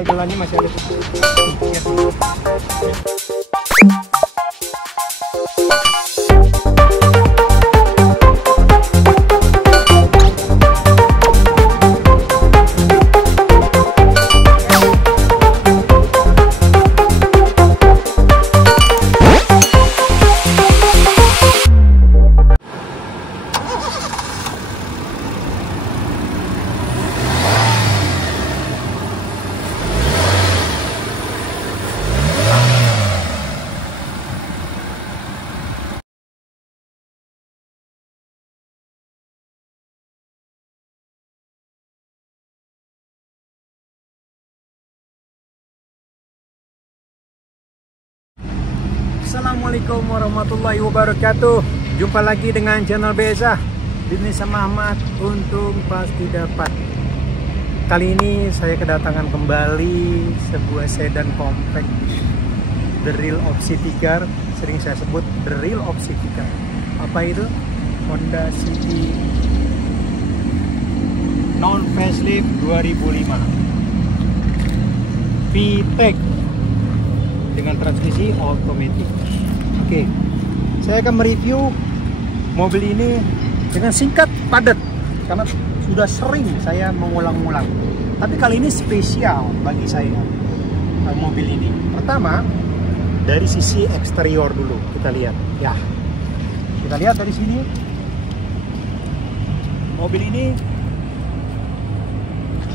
segelannya masih ada tuh. Lihat. Assalamualaikum warahmatullahi wabarakatuh. Jumpa lagi dengan channel Beza Bisnis sama Ahmad. Untung pasti dapat. Kali ini saya kedatangan kembali sebuah sedan compact, The Real of City Car. Sering saya sebut The Real of City Car. Apa itu? Honda City non facelift 2005 VTEC dengan transmisi otomatis. Oke, saya akan mereview mobil ini dengan singkat, padat, karena sudah sering saya mengulang-ulang. Tapi kali ini spesial bagi saya mobil ini. Pertama, dari sisi eksterior dulu kita lihat. Ya, kita lihat dari sini. Mobil ini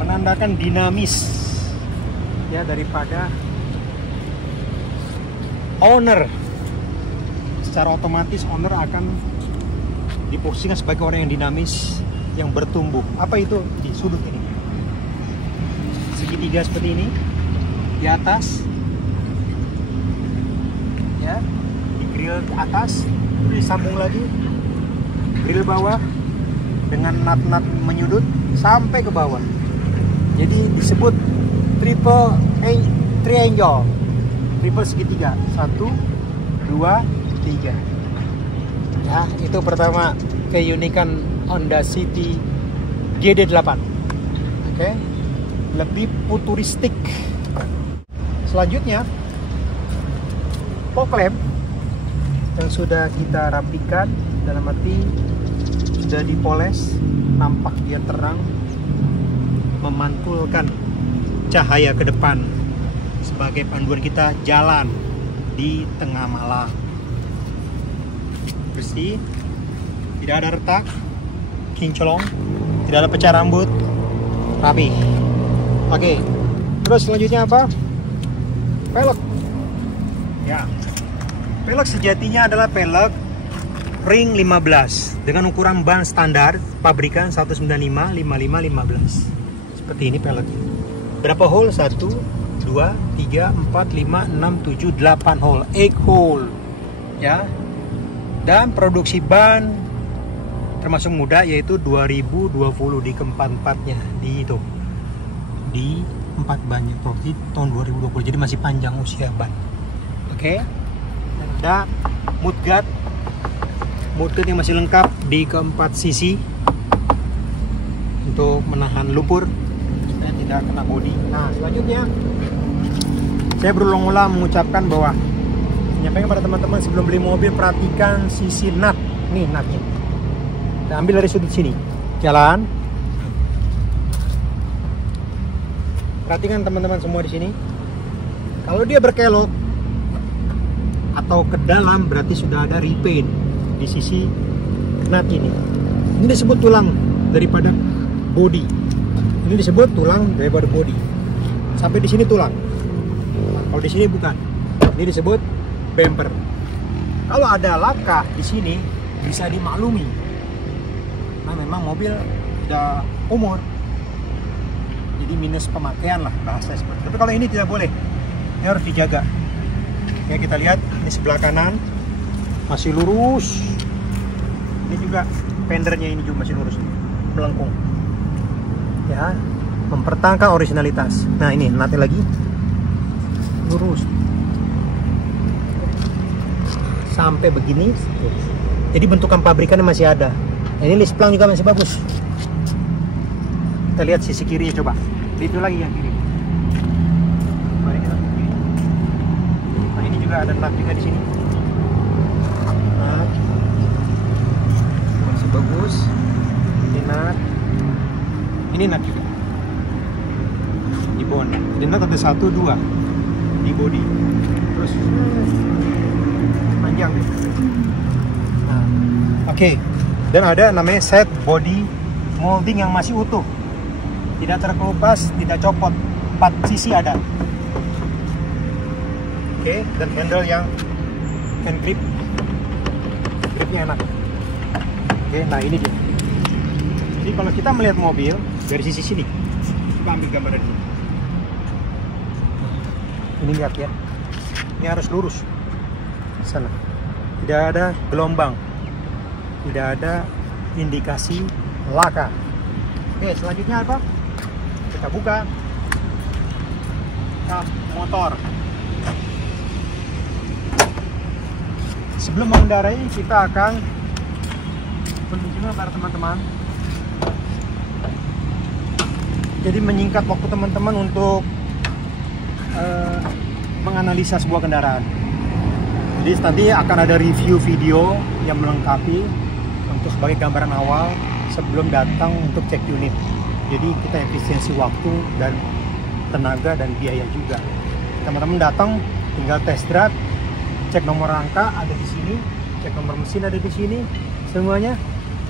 menandakan dinamis ya, daripada owner. Secara otomatis owner akan diposisikan sebagai orang yang dinamis, yang bertumbuh. Apa itu? Di sudut ini, segitiga seperti ini, di atas ya, di grill atas, terus disambung lagi grill bawah dengan nut-nut menyudut sampai ke bawah. Jadi disebut triple triangle, triple segitiga, 1, 2, 3 ya. Itu pertama, keunikan Honda City GD8. Oke, lebih futuristik. Selanjutnya, fog lamp yang sudah kita rapikan, dalam arti sudah dipoles, nampak dia terang, memantulkan cahaya ke depan sebagai panduan kita jalan di tengah malam. Bersih, tidak ada retak, kinclong, tidak ada pecah rambut, rapi. Oke, terus selanjutnya apa? Pelek. Ya, pelek sejatinya adalah pelek ring 15 dengan ukuran ban standar pabrikan 195 55 15. Seperti ini pelek. Berapa hole? 1, 2, 3, 4, 5, 6, 7, 8 hole, 8 hole ya. Dan produksi ban termasuk muda, yaitu 2020 di keempat-empatnya, di itu di 4 bannya produksi tahun 2020, jadi masih panjang usia ban. Oke. Dan ada mudguard yang masih lengkap di keempat sisi untuk menahan lumpur dan tidak kena bodi. Nah, selanjutnya saya berulang-ulang mengucapkan bahwa menyampaikan pada teman-teman sebelum beli mobil, perhatikan sisi nut. Nih nutnya, kita ambil dari sudut sini, jalan. Perhatikan teman-teman semua di sini. Kalau dia berkelok atau ke dalam, berarti sudah ada repaint di sisi nut ini. Ini disebut tulang daripada body. Ini disebut tulang daripada body. Sampai di sini tulang. Kalau di sini bukan. Ini disebut bumper. Kalau ada laka di sini bisa dimaklumi. Nah, memang mobil sudah umur, jadi minus pemakaian lah bahasa seperti itu. Tapi kalau ini tidak boleh, ini harus dijaga. Ya, kita lihat ini sebelah kanan masih lurus. Ini juga fendernya ini juga masih lurus, melengkung. Ya, mempertahankan originalitas. Nah, ini nanti lagi lurus sampai begini. Jadi bentukan pabrikannya masih ada. Ini list plang juga masih bagus. Kita lihat sisi kiri, coba review lagi yang kiri. Nah, ini juga ada nut juga di sini. Nut masih bagus. Ini nut juga di bone. Jadi nut ada 1, 2 di body, terus panjang. Nah, oke. Dan ada namanya set body molding yang masih utuh, tidak terkelupas, tidak copot, 4 sisi ada. Oke, dan handle yang hand gripnya enak. Oke, nah ini dia. Jadi kalau kita melihat mobil dari sisi sini, kita ambil gambar dari sini. Ini lihat ya, ini harus lurus sana. Tidak ada gelombang, tidak ada indikasi laka. Oke, selanjutnya apa? Kita buka kap motor. Sebelum mengendarai, kita akan menunjukkan para teman-teman. Jadi menyingkat waktu teman-teman untuk menganalisa sebuah kendaraan. Jadi nanti akan ada review video yang melengkapi untuk sebagai gambaran awal sebelum datang untuk cek unit. Jadi kita efisiensi waktu dan tenaga dan biaya juga. Teman-teman datang tinggal test drive, cek nomor rangka ada di sini, cek nomor mesin ada di sini, semuanya,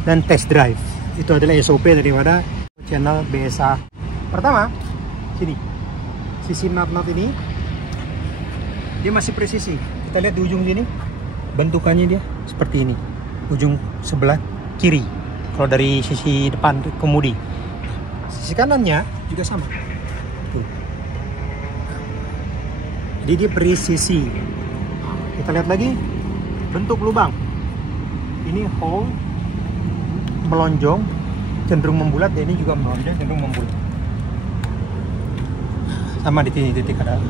dan test drive. Itu adalah SOP daripada channel BSA. Pertama, sini, sisi nut-nut ini dia masih presisi. Kita lihat di ujung sini, bentukannya dia seperti ini, ujung sebelah kiri. Kalau dari sisi depan kemudi, sisi kanannya juga sama. Tuh. Jadi dia presisi. Kita lihat lagi bentuk lubang. Ini hole melonjong, cenderung membulat, dan ini juga melonjong, cenderung membulat. Sama di titik ada.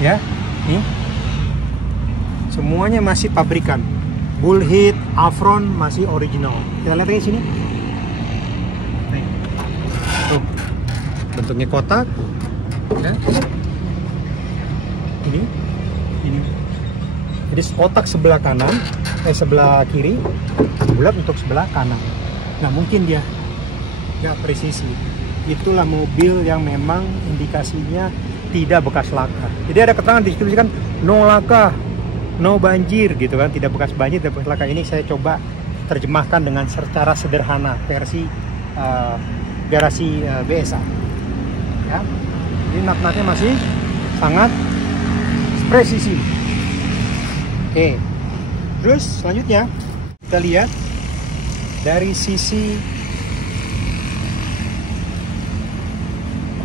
Ya, ini semuanya masih pabrikan. Bullhead, Avron masih original. Kita lihat lagi sini. Nih. Tuh. Bentuknya kotak. Ya. Ini. Jadi kotak sebelah kanan, sebelah kiri, bulat untuk sebelah kanan. Nah, mungkin dia nggak presisi. Itulah mobil yang memang indikasinya tidak bekas laka. Jadi ada keterangan dituliskan no laka, no banjir gitu kan, tidak bekas banjir, tidak bekas laka. Ini saya coba terjemahkan dengan secara sederhana versi garasi BSA. Ya, ini nut-nutnya masih sangat presisi. Oke, terus selanjutnya kita lihat dari sisi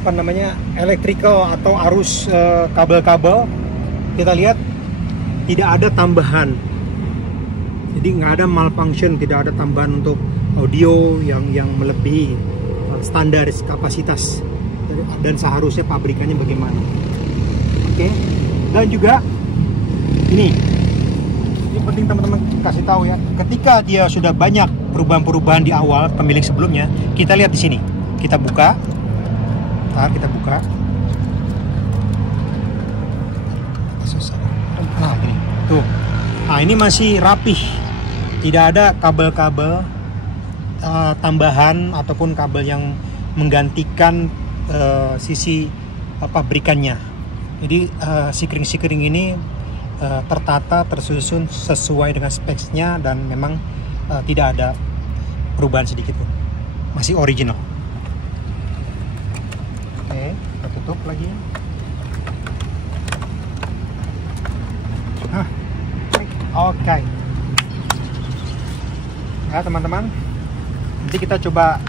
apa namanya electrical atau arus kabel-kabel. Kita lihat tidak ada tambahan, jadi nggak ada malfunction, tidak ada tambahan untuk audio yang melebihi standar kapasitas dan seharusnya pabrikannya bagaimana. Oke, dan juga ini penting teman-teman kasih tahu ya, ketika dia sudah banyak perubahan-perubahan di awal pemilik sebelumnya, kita lihat di sini, kita buka. Kita buka. Nah, gini. Tuh. Nah, ini masih rapih. Tidak ada kabel-kabel tambahan ataupun kabel yang menggantikan sisi pabrikannya. Jadi sikring-sikring ini tertata, tersusun sesuai dengan speksnya, dan memang tidak ada perubahan sedikit pun. Masih original. Oke, kita tutup lagi. Oke. Ya teman-teman, nanti kita coba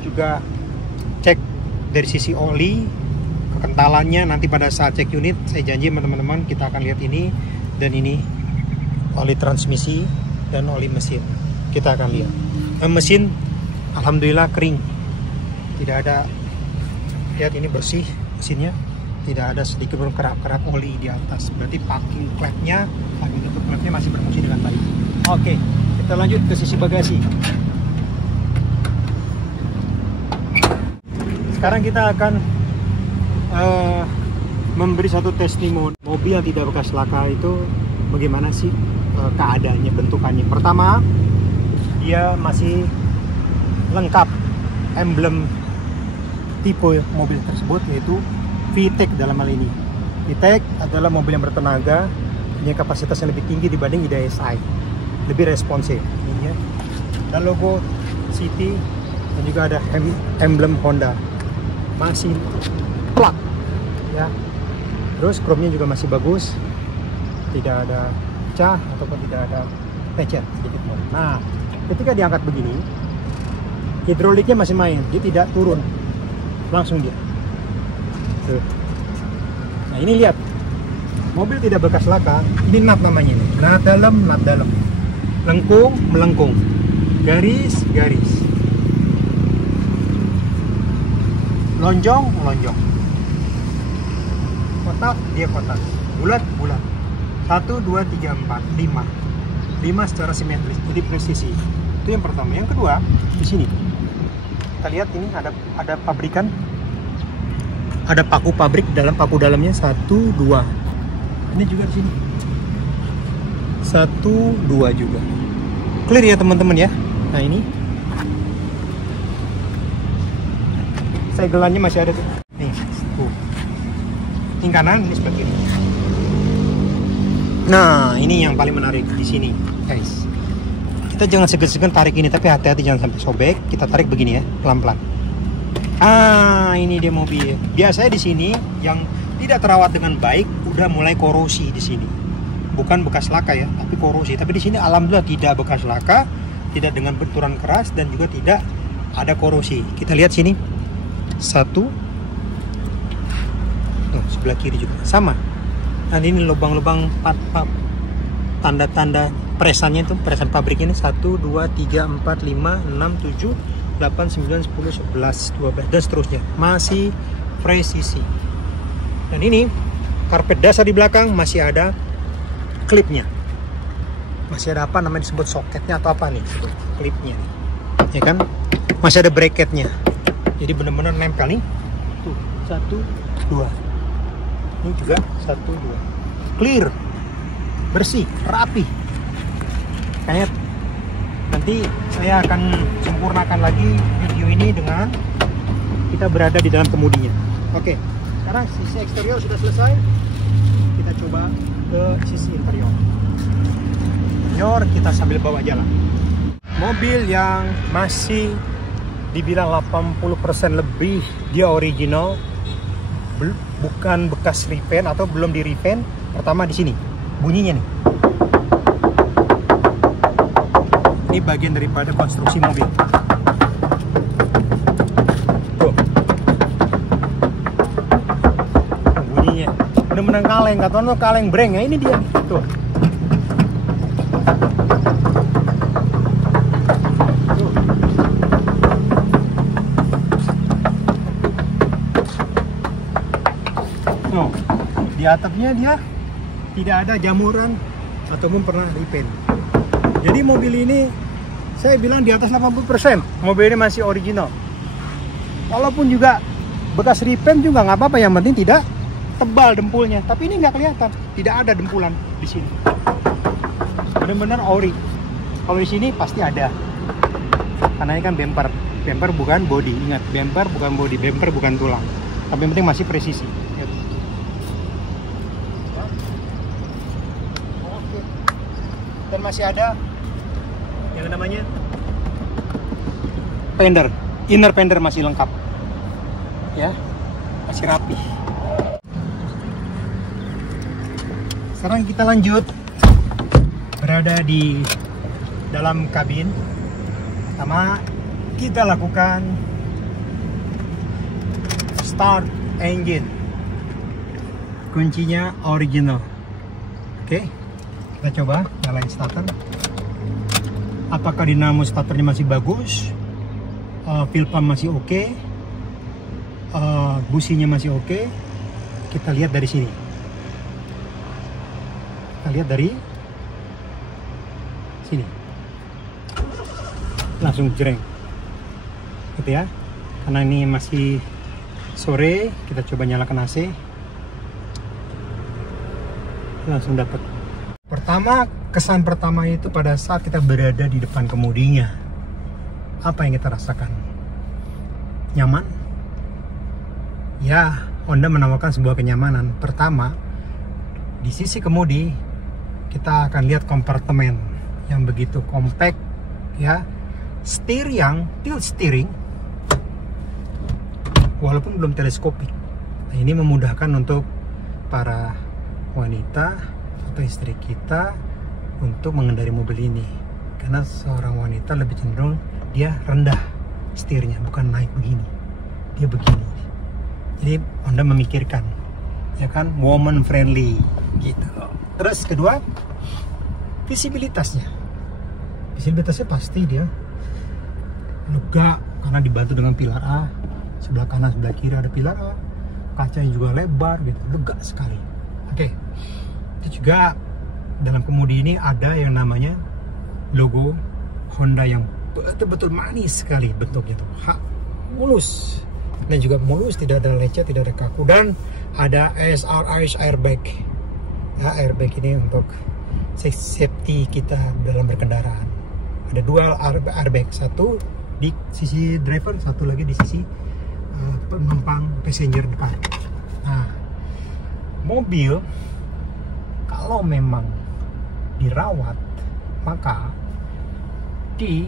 juga cek dari sisi oli, kekentalannya nanti pada saat cek unit. Saya janji teman-teman, kita akan lihat ini dan ini, oli transmisi dan oli mesin. Kita akan lihat mesin, alhamdulillah kering, tidak ada. Lihat ini bersih mesinnya, tidak ada sedikit pun kerak-kerak oli di atas. Berarti packing klepnya, packing tutup klepnya masih berfungsi dengan baik. Oke, kita lanjut ke sisi bagasi. Sekarang kita akan memberi satu testimoni mobil yang tidak bekas laka itu bagaimana sih keadaannya, bentukannya. Pertama, dia masih lengkap emblem tipe mobil tersebut, yaitu VTEC dalam hal ini. VTEC adalah mobil yang bertenaga, punya kapasitas yang lebih tinggi dibanding IDSI, lebih responsif. Ini ya. Dan logo City dan juga ada emblem Honda, masih plak ya. Terus chrome-nya juga masih bagus, tidak ada pecah ataupun tidak ada lecet sedikit pun. Nah, ketika diangkat begini, hidroliknya masih main, dia tidak turun, langsung dia. Tuh. Nah ini lihat, mobil tidak bekas laka. Ini nut namanya ini, nut dalam, lengkung melengkung, garis, lonjong, kotak, dia kotak, bulat. 1, 2, 3, 4, 5 secara simetris, jadi presisi. Itu yang pertama. Yang kedua, di sini kita lihat ini ada pabrikan, ada paku pabrik dalam paku dalamnya 1, 2. Ini juga di sini 1, 2 juga. Clear ya teman-teman ya. Nah ini segelannya masih ada tuh. Nih, tuh. Ini kanan, ini sebelah kiri. Nah, ini yang paling menarik di sini, guys. Kita jangan segan-segan tarik ini, tapi hati-hati jangan sampai sobek. Kita tarik begini ya, pelan-pelan. Ah, ini dia mobil. Biasanya di sini yang tidak terawat dengan baik udah mulai korosi di sini. Bukan bekas laka ya, tapi korosi. Tapi di sini alhamdulillah tidak bekas laka, tidak dengan benturan keras dan juga tidak ada korosi. Kita lihat sini. 1. Tuh, sebelah kiri juga sama. Dan ini lubang-lubang tanda-tanda presannya itu, presan pabrik ini 1, 2, 3, 4, 5, 6, 7, 8, 9, 10, 11, 12 dan seterusnya. Masih presisi. Dan ini karpet dasar di belakang masih ada klipnya. Masih ada apa namanya disebut soketnya atau apa nih? Klipnya. Ya kan? Masih ada bracketnya. Jadi benar-benar nempel nih. Tuh, 1, 2. Ini juga 1, 2. Clear, bersih, rapi. Kayaknya nanti saya akan sempurnakan lagi video ini dengan kita berada di dalam kemudinya. Oke, sekarang sisi eksterior sudah selesai. Kita coba ke sisi interior. Interior kita sambil bawa jalan. Mobil yang masih dibilang 80% lebih dia original, bukan bekas repaint atau belum di repaint. Pertama di sini bunyinya nih, ini bagian daripada konstruksi mobil. Tuh, bunyinya bener-bener kaleng, katanya kaleng breng ya. Ini dia tuh. Di atapnya dia tidak ada jamuran ataupun pernah repaint. Jadi mobil ini saya bilang di atas 80% mobil ini masih original. Walaupun juga bekas repaint juga nggak apa-apa, yang penting tidak tebal dempulnya. Tapi ini nggak kelihatan, tidak ada dempulan di sini. Benar-benar ori. Kalau di sini pasti ada, karena ini kan bumper. Bumper bukan body. Ingat, bumper bukan body, bumper bukan tulang. Tapi yang penting masih presisi. Dan masih ada yang namanya fender, inner fender masih lengkap ya, masih rapi. Sekarang kita lanjut berada di dalam kabin. Pertama kita lakukan start engine, kuncinya original. Oke, kita coba nyalain starter. Apakah dinamo starternya masih bagus, fuel pump masih oke, businya masih oke. Kita lihat dari sini, kita lihat dari sini, langsung jreng gitu ya, karena ini masih sore kita coba nyalakan AC, langsung dapat. Kesan pertama itu pada saat kita berada di depan kemudinya, apa yang kita rasakan? Nyaman? Ya, Honda menawarkan sebuah kenyamanan. Pertama, di sisi kemudi kita akan lihat kompartemen yang begitu compact, ya, tilt steering, walaupun belum teleskopik. Nah, ini memudahkan untuk para wanita atau istri kita untuk mengendari mobil ini, karena seorang wanita lebih cenderung dia rendah setirnya, bukan naik begini, dia begini. Jadi Honda memikirkan, ya kan, woman friendly gitu. Terus kedua, visibilitasnya pasti dia lega karena dibantu dengan pilar A, sebelah kanan sebelah kiri ada pilar A, kacanya juga lebar gitu, lega sekali. Oke. Itu juga dalam kemudi ini ada yang namanya logo Honda yang betul-betul manis sekali bentuknya tuh, mulus, dan juga mulus, tidak ada lecet, tidak ada kaku, dan ada SRS airbag. Ya, airbag ini untuk safety kita dalam berkendaraan. Ada dua airbag, satu di sisi driver, satu lagi di sisi penumpang passenger depan. Nah, mobil kalau memang dirawat, maka di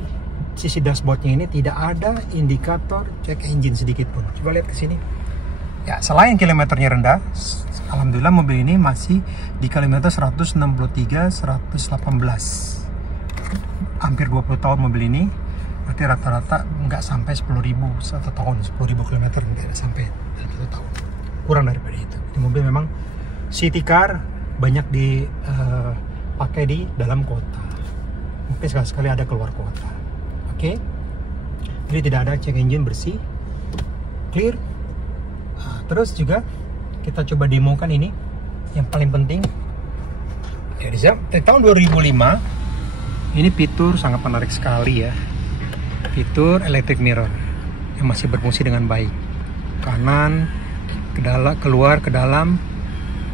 sisi dashboardnya ini tidak ada indikator check engine sedikit pun. Coba lihat ke sini. Ya, selain kilometernya rendah, alhamdulillah mobil ini masih di kilometer 163-118. Hampir 20 tahun mobil ini, berarti rata-rata nggak sampai 10.000 satu tahun, 10.000 kilometer tidak sampai dalam satu tahun. Kurang daripada itu. Ini mobil memang city car, banyak dipakai di dalam kota. Mungkin sekali-sekali ada keluar kota. Oke. Jadi tidak ada check engine, bersih, clear. Terus juga kita coba demokan ini, yang paling penting. Ya, di tahun 2005 ini fitur sangat menarik sekali ya. Fitur electric mirror yang masih berfungsi dengan baik. Kanan, ke dalam, keluar, ke dalam,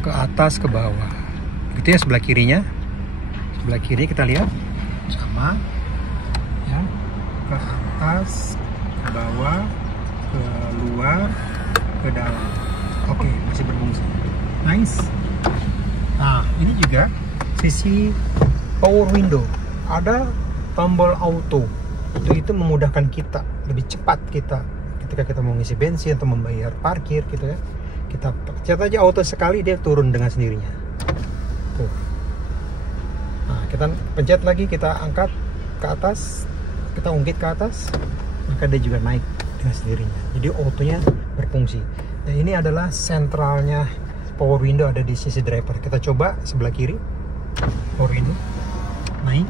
ke atas, ke bawah. Begitu ya sebelah kirinya. Sebelah kiri kita lihat sama ya, ke atas, ke bawah, ke luar, ke dalam. Oke, masih berfungsi. Nice. Nah, ini juga sisi power window. Ada tombol auto. Itu memudahkan kita, lebih cepat kita ketika kita mau ngisi bensin atau membayar parkir gitu ya. Kita pencet aja auto sekali, dia turun dengan sendirinya. Tuh. Nah, kita pencet lagi, kita angkat ke atas, kita ungkit ke atas, maka dia juga naik dengan sendirinya. Jadi autonya berfungsi. Dan ini adalah sentralnya power window, ada di sisi driver. Kita coba sebelah kiri, power window, naik,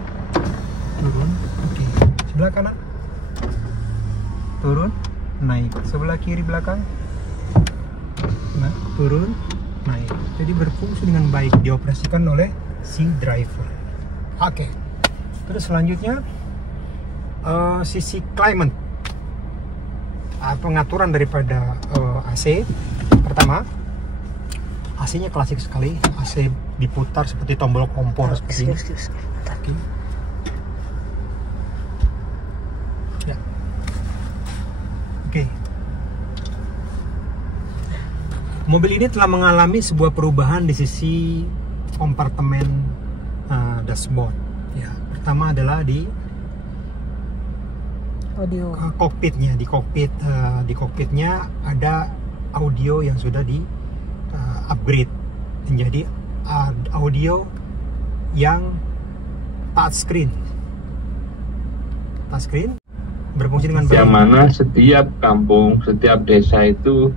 turun, oke. Sebelah kanan, turun, naik. Sebelah kiri belakang, nah, turun, naik. Jadi berfungsi dengan baik, dioperasikan oleh si driver. Oke. Terus selanjutnya sisi climate, pengaturan daripada AC. Pertama, AC-nya klasik sekali. AC diputar seperti tombol kompor seperti ini. Oke. Ya. Oke. Mobil ini telah mengalami sebuah perubahan di sisi kompartemen dashboard. Ya, pertama adalah di audio kokpitnya. Di kokpitnya ada audio yang sudah di upgrade menjadi audio yang touchscreen berfungsi dengan baik. Yang mana setiap kampung, setiap desa itu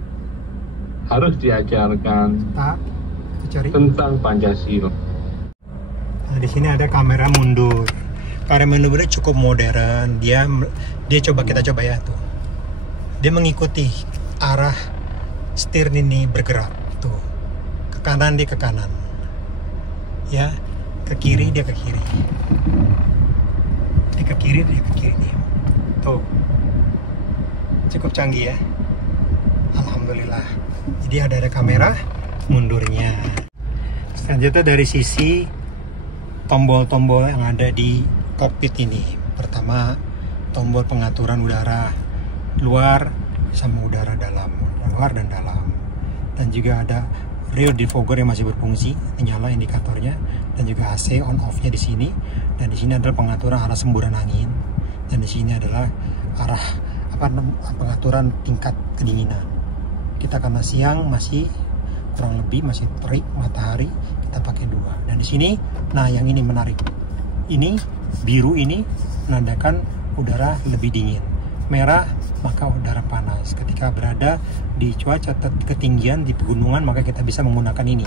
harus diajarkan tentang Pancasila. Nah, di sini ada kamera mundur. Kamera mundurnya cukup modern. Dia coba, kita coba ya tuh. Dia mengikuti arah setir ini bergerak tuh. Ke kanan dia ke kanan. Ya, ke kiri dia ke kiri. Dia ke kiri dia ke kiri dia. Tuh. Cukup canggih ya. Alhamdulillah. Alhamdulillah. Jadi ada kamera mundurnya. Selanjutnya dari sisi tombol-tombol yang ada di kokpit ini. Pertama, tombol pengaturan udara luar sama udara dalam, luar dan dalam. Dan juga ada rear defogger yang masih berfungsi, nyala indikatornya, dan juga AC on off-nya di sini. Dan di sini adalah pengaturan arah semburan angin. Dan di sini adalah arah pengaturan tingkat kedinginan. Kita karena siang masih kurang lebih masih terik matahari, kita pakai 2. Dan di sini, nah yang ini menarik. Ini biru ini menandakan udara lebih dingin. Merah maka udara panas. Ketika berada di cuaca ketinggian di pegunungan maka kita bisa menggunakan ini.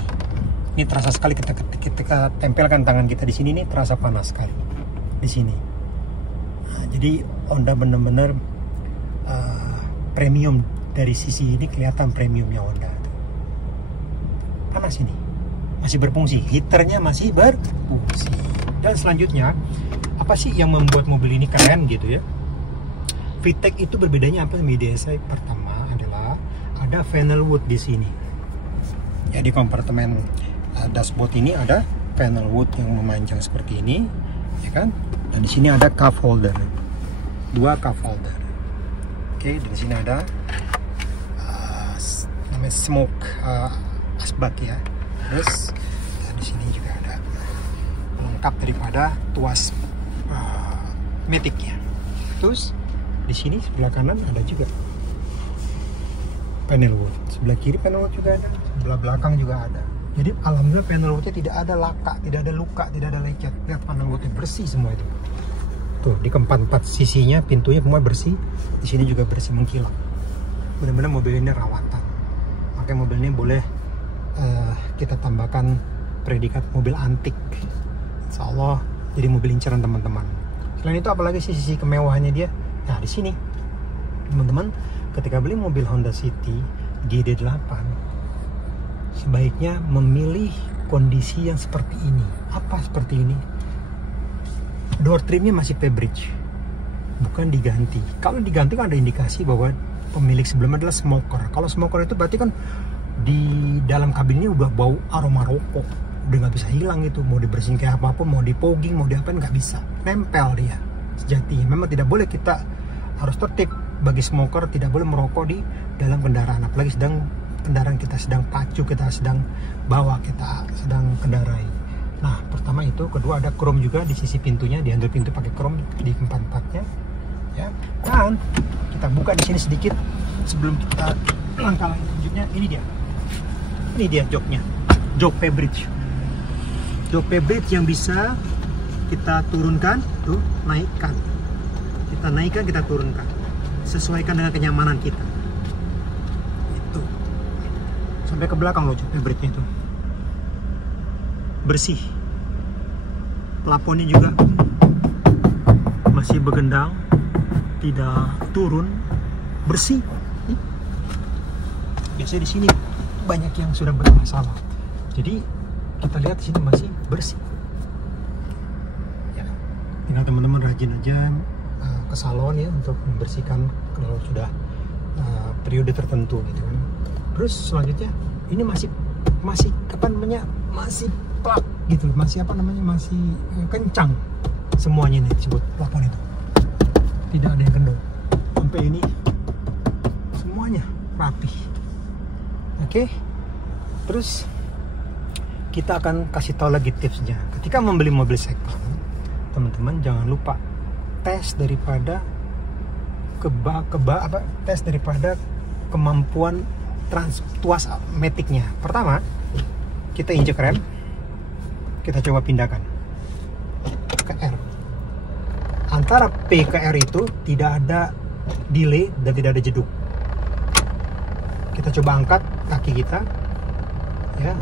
Ini terasa sekali ketika tempelkan tangan kita di sini, ini terasa panas sekali di sini. Nah, jadi Honda benar-benar premium. Dari sisi ini kelihatan premiumnya Honda. Panas ini, masih berfungsi, heaternya masih berfungsi. Dan selanjutnya, apa sih yang membuat mobil ini keren gitu ya? VTEC itu berbedanya apa sama DSi? Pertama adalah ada panel wood di sini. Ya, di kompartemen dashboard ini ada panel wood yang memanjang seperti ini, ya kan? Dan di sini ada cup holder, 2 cup holder. Oke, di sini ada namanya smoke asbak ya. Terus di sini juga ada lengkap daripada tuas matic-nya. Terus di sini sebelah kanan ada juga panel wood, sebelah kiri panel wood juga ada, sebelah belakang juga ada. Jadi alhamdulillah panel woodnya tidak ada laka, tidak ada luka, tidak ada lecet. Lihat panel woodnya bersih semua itu. Tuh di keempat sisinya pintunya semua bersih, di sini juga bersih mengkilat. Benar-benar mobil ini rawatan. Makanya mobil ini boleh kita tambahkan predikat mobil antik. Insya Allah jadi mobil incaran teman-teman. Selain itu apalagi sisi kemewahannya dia. Nah di sini teman-teman, ketika beli mobil Honda City GD8 sebaiknya memilih kondisi yang seperti ini. Apa seperti ini? Door trimnya masih fabric, bukan diganti. Kalau diganti kan ada indikasi bahwa pemilik sebelumnya adalah smoker. Kalau smoker itu berarti kan di dalam kabinnya udah bau aroma rokok, udah nggak bisa hilang itu. Mau dibersihin kayak apapun, mau dipogging, mau diapain nggak bisa. Nempel dia sejatinya. Memang tidak boleh, kita harus tertib. Bagi smoker tidak boleh merokok di dalam kendaraan, apalagi kendaraan kita sedang pacu, kita sedang bawa, kita sedang kendarai. Nah pertama itu, kedua ada chrome juga di sisi pintunya, di handle pintu pakai chrome di empat-empatnya. Ya, dan kita buka di sini sedikit sebelum kita langkah lanjutnya. Ini dia joknya, jok fabric yang bisa kita turunkan, tuh naikkan, kita turunkan, sesuaikan dengan kenyamanan kita. Itu sampai ke belakang loh jok fabricnya itu, bersih. Plafonnya juga masih bergendang, tidak turun, bersih. Biasanya di sini banyak yang sudah bermasalah. Jadi kita lihat di sini masih bersih. Ya, tinggal teman-teman rajin aja ke salon ya untuk membersihkan kalau sudah periode tertentu gitu kan. Terus selanjutnya ini masih apa namanya, masih plak gitu, masih kencang semuanya ini disebut plafon itu. Tidak ada yang kendor. Sampai ini semuanya rapi. Oke. Terus kita akan kasih tahu lagi tipsnya. Ketika membeli mobil second, teman-teman jangan lupa tes daripada kemampuan tuas matic-nya. Pertama, kita injek rem, kita coba pindahkan ke R. Antara P ke R itu tidak ada delay dan tidak ada jeduk. Kita coba angkat kaki kita, ya,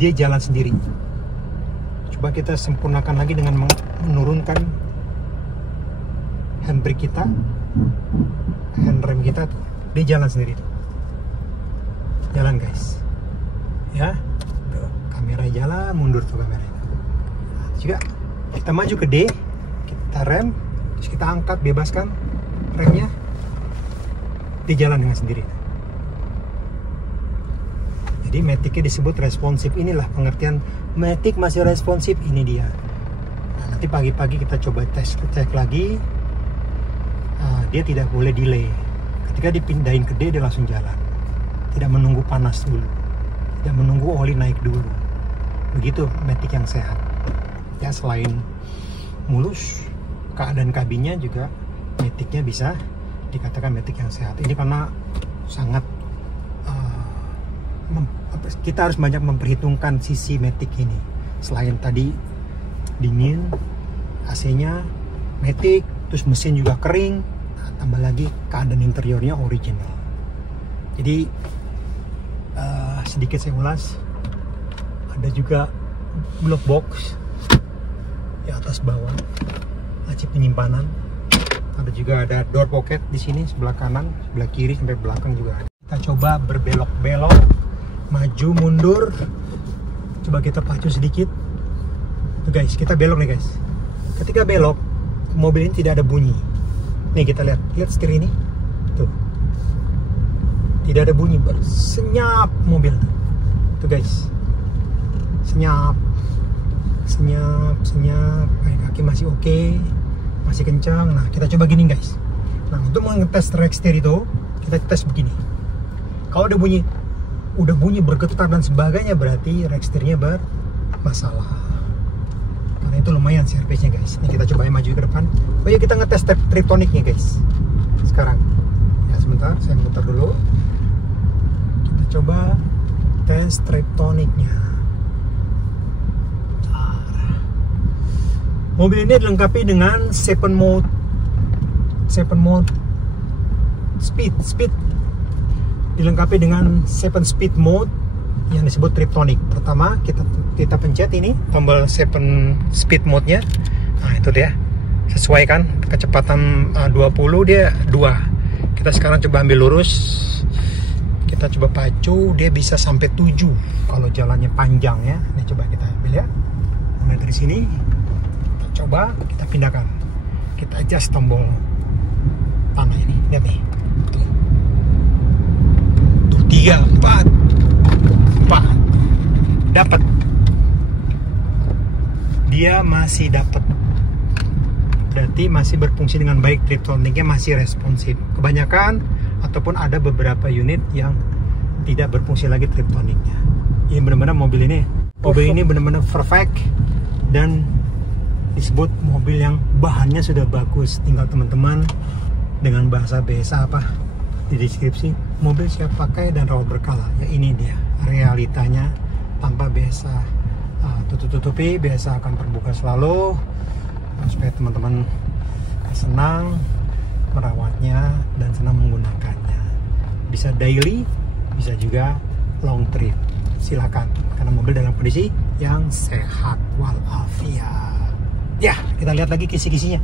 dia jalan sendiri. Coba kita sempurnakan lagi dengan menurunkan handbrake kita, handrem kita tuh, dia jalan sendiri tuh. Jalan guys, ya, tuh, kamera jalan, mundur tuh kamera. Juga kita maju ke D, kita rem, terus kita angkat, bebaskan remnya, dia jalan dengan sendiri. Jadi Matic-nya disebut responsif. Inilah pengertian Matic masih responsif, ini dia. Nah, nanti pagi-pagi kita coba cek lagi. Dia tidak boleh delay. Ketika dipindahin ke D, dia langsung jalan. Tidak menunggu panas dulu, tidak menunggu oli naik dulu. Begitu Matic yang sehat. Ya, selain mulus, keadaan kabinnya juga Matic-nya bisa dikatakan Matic yang sehat. Ini karena sangat kita harus banyak memperhitungkan sisi Matic ini. Selain tadi dingin, AC-nya Matic, terus mesin juga kering, nah, tambah lagi keadaan interiornya original. Jadi sedikit saya ulas, ada juga glove box di atas bawah, laci penyimpanan. Ada juga ada door pocket di sini, sebelah kanan, sebelah kiri sampai belakang juga ada. Kita coba berbelok-belok, maju mundur. Coba kita pacu sedikit. Tuh guys, kita belok nih guys. Ketika belok, mobil ini tidak ada bunyi. Nih kita lihat setir ini. Tuh. Tidak ada bunyi, senyap mobil. Tuh guys. Senyap. Kaki masih oke. Masih kencang. Nah, kita coba gini guys. Nah, untuk mengetes track steer itu, kita tes begini. Kalau udah bunyi bergetar dan sebagainya, berarti rack steer-nya bermasalah. Karena itu lumayan servisnya guys. Ini kita coba maju ke depan. Oh ya, kita ngetes triptoniknya guys. Sekarang. Ya sebentar, saya muter dulu. Kita coba tes triptoniknya. Mobil ini dilengkapi dengan 7 mode speed. Dilengkapi dengan 7 speed mode yang disebut triptonic. Pertama kita pencet ini tombol 7 speed mode-nya. Nah, itu dia. Sesuaikan kecepatan 20, dia 2. Kita sekarang coba ambil lurus. Kita coba pacu, dia bisa sampai 7 kalau jalannya panjang ya. Ini coba kita ambil ya. Mulai dari sini. Coba kita pindahkan, kita adjust tombol tanah ini, lihat nih, tuh 3, 4, dapat, dia masih dapat, berarti masih berfungsi dengan baik, triptoniknya masih responsif. Kebanyakan ataupun ada beberapa unit yang tidak berfungsi lagi triptoniknya. Ini benar-benar mobil ini benar-benar perfect dan disebut mobil yang bahannya sudah bagus. Tinggal teman-teman dengan bahasa biasa di deskripsi, mobil siap pakai dan rawat berkala. Ya ini dia realitanya, tanpa biasa tutup-tutupi, biasa akan terbuka selalu supaya teman-teman senang merawatnya dan senang menggunakannya. Bisa daily, bisa juga long trip. Silakan, karena mobil dalam kondisi yang sehat walafiat. Ya, kita lihat lagi kisi-kisinya.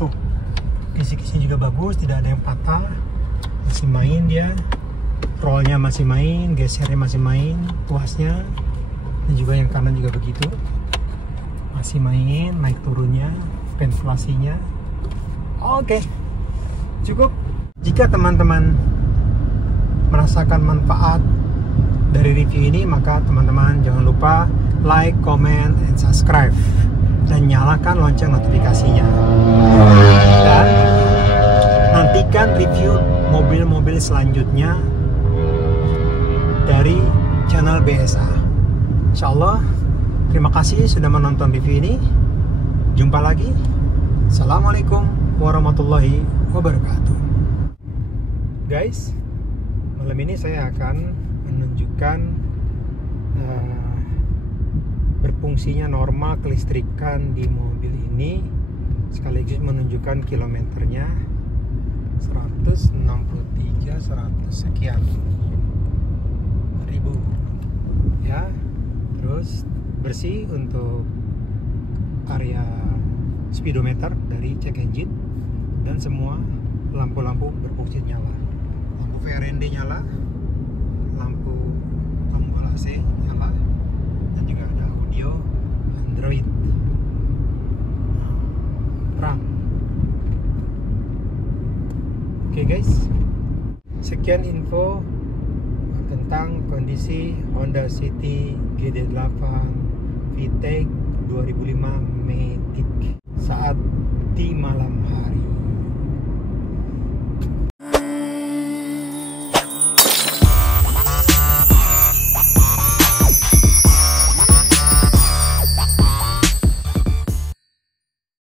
Tuh, kisi-kisinya juga bagus, tidak ada yang patah. Masih main dia. Rollnya masih main, gesernya masih main, tuasnya. Dan juga yang kanan juga begitu. Masih main, naik turunnya, ventilasinya. Oke, cukup. Jika teman-teman merasakan manfaat dari review ini, maka teman-teman jangan lupa like, comment, and subscribe. Dan nyalakan lonceng notifikasinya. Dan nantikan review mobil-mobil selanjutnya dari channel BSA. Insyaallah, terima kasih sudah menonton review ini. Jumpa lagi. Assalamualaikum warahmatullahi wabarakatuh. Guys, malam ini saya akan menunjukkan berfungsinya normal kelistrikan di mobil ini, sekaligus menunjukkan kilometernya 163 100 sekian ribu ya. Terus bersih untuk area speedometer dari check engine, dan semua lampu-lampu berfungsi nyala. Lampu VRND nyala, lampu tombol AC nyala, dan juga ada audio Android terang. Oke guys, sekian info tentang kondisi Honda City GD8 VTEC 2005 Matic saat di malam hari.